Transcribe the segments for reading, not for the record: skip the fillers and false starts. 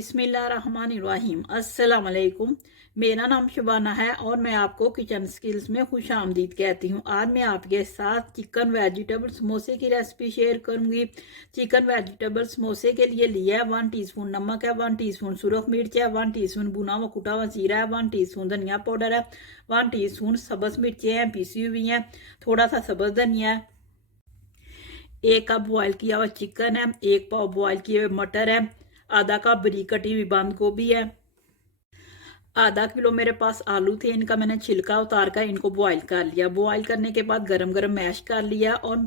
बिस्मिल्लाहिर्रहमानिर्रहीम। अस्सलाम वालेकुम। मेरा नाम शबाना है और मैं आपको किचन स्किल्स में खुश आमदीद कहती हूँ। आज मैं आपके साथ चिकन वेजिटेबल समोसे की रेसिपी शेयर करूँगी। चिकन वेजिटेबल समोसे के लिए लिया है 1 टीस्पून नमक है, 1 टीस्पून सुरख मिर्च है, 1 टीस्पून भुना हुआ कुटा हुआ जीरा है, 1 टीस्पून धनिया पाउडर है, 1 टीस्पून सब्ज मिर्चें हैं पीसी हुई हैं, थोड़ा सा सब्ज धनिया है, 1 कप बॉयल किया हुआ चिकन है, 1 पाव बॉयल किए हुए मटर है, आधा कप बारीक कटी हुई बंद गोभी है, आधा किलो मेरे पास आलू थे, इनका मैंने छिलका उतार कर इनको बॉईल कर लिया। बॉईल करने के बाद गरम गरम मैश कर लिया और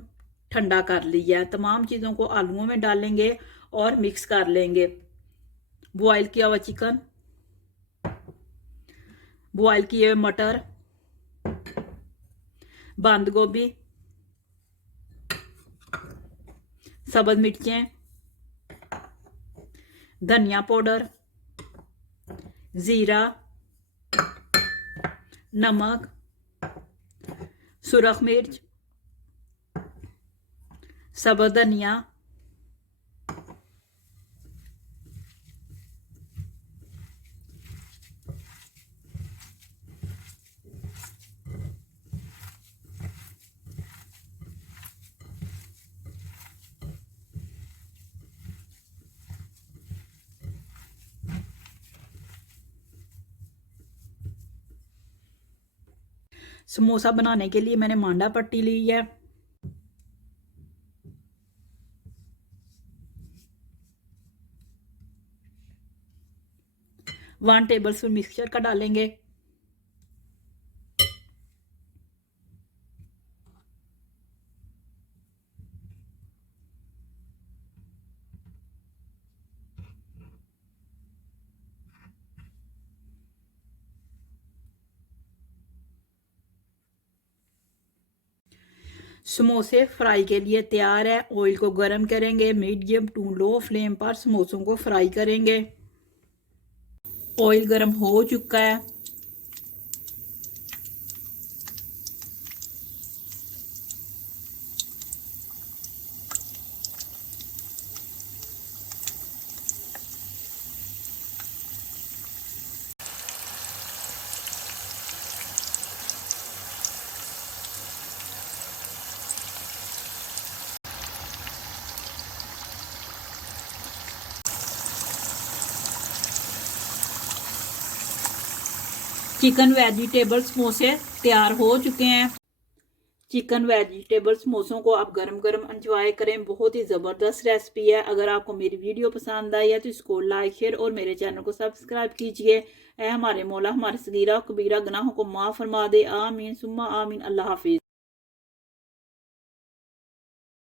ठंडा कर लिया। तमाम चीज़ों को आलूओं में डालेंगे और मिक्स कर लेंगे। बॉईल किया हुआ चिकन, बॉईल किए हुए मटर, बंद गोभी, सब्ज मिर्चें, धनिया पाउडर, जीरा, नमक, सुरख मिर्च, सब्ज धनिया, समोसा बनाने के लिए मैंने मांडा पट्टी ली है। वन टेबल स्पून मिक्सचर का डालेंगे। समोसे फ्राई के लिए तैयार है। ऑयल को गर्म करेंगे, मीडियम टू लो फ्लेम पर समोसों को फ्राई करेंगे। ऑयल गर्म हो चुका है। चिकन वेजिटेबल समोसे तैयार हो चुके हैं। चिकन वेजिटेबल समोसों को आप गरम गरम एंजॉय करें। बहुत ही ज़बरदस्त रेसिपी है। अगर आपको मेरी वीडियो पसंद आई है तो इसको लाइक शेयर और मेरे चैनल को सब्सक्राइब कीजिए। ऐ हमारे मौला हमारे सगीरा कबीरा गुनाहों को माफ़ फरमा दे। आमीन सुम्मा आमीन। अल्लाह हाफिज़।